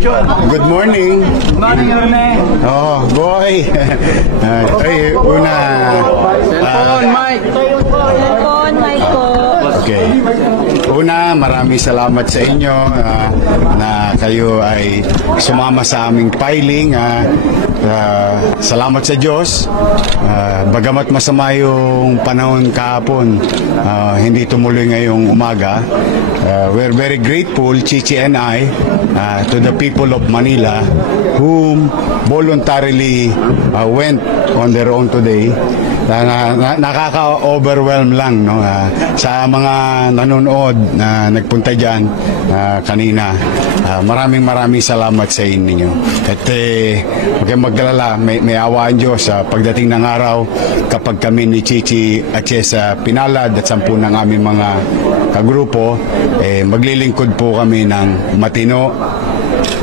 Good morning. Oh, boy. Ay, una. Mike po. Okay. Una, maraming salamat sa inyo na kayo ay sumama sa aming filing. Salamat sa Diyos. Bagamat masama yung panahon kahapon, hindi tumuloy ngayong umaga. We're very grateful, Chichi and I, to the people of Manila whom voluntarily went on their own today. Nakaka-overwhelm lang, no? Sa mga nanonood na nagpunta dyan kanina, maraming salamat sa inyo. At huwag kayong magkalala, may awaan Diyos pagdating ng araw kapag kami ni Chichi at sa pinalad at 10 ng aming mga kagrupo, maglilingkod po kami ng matino